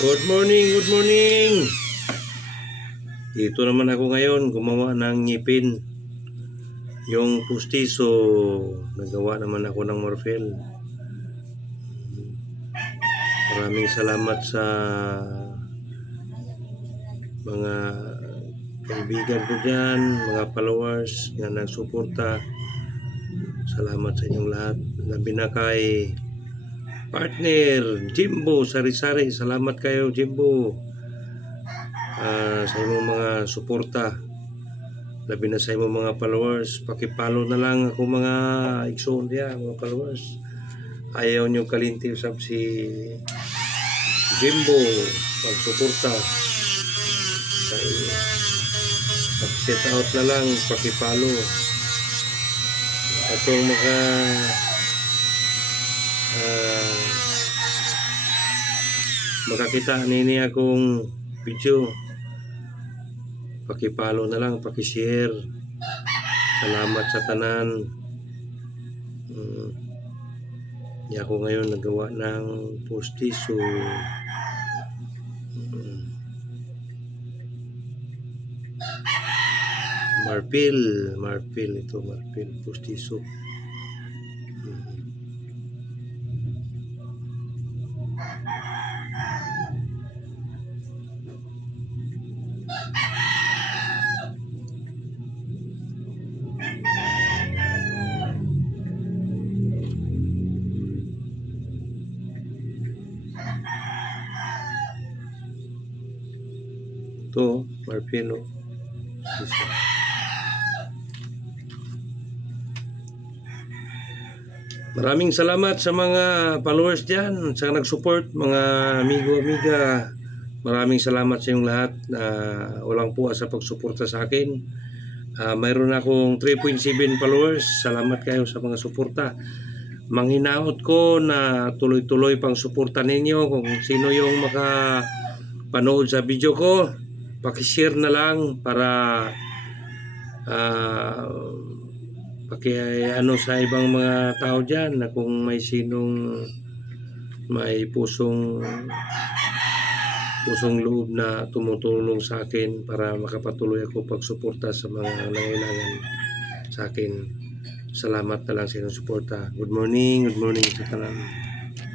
Good morning, good morning. Dito naman ako ngayon gumawa ng ngipin. Yung pustiso, nagawa naman ako ng Morphel. Maraming salamat sa mga kaibigan ko dyan, mga followers na nagsuporta. Salamat sa inyong lahat. Labi na kay partner Jimbo Sari-Sari. Salamat kayo, Jimbo, sa inyong mga suporta. Labi na sa inyong mga followers. Pakipalo na lang ako mga igsoon diya, mga followers. Ayaw nyo kalinti usab si Jimbo pagsuporta. Pag-set out na lang, pakipalo. Atong mga makakita nini akong video, pakipalo na lang, pakishare. Salamat sa tanan. Di ako ngayon nagawa ng postiso. Marfil ito, marfil postiso. Ito, marfil, oh. Maraming salamat sa mga followers dyan, sa nag-support, mga amigo-amiga. Maraming salamat sa inyong lahat. Walang puwas sa pagsuporta sa akin. Mayroon akong 3.7 followers. Salamat kayo sa mga suporta. Manghinaot ko na tuloy-tuloy pang suporta ninyo. Kung sino yung makapanood sa video ko, pakishare na lang para ano sa ibang mga tao dyan na kung may sinong may pusong loob na tumutulong sa akin para makapatuloy ako pagsuporta sa mga nangailangan sa akin. Salamat na lang sa inyong suporta. Good morning sa tanan.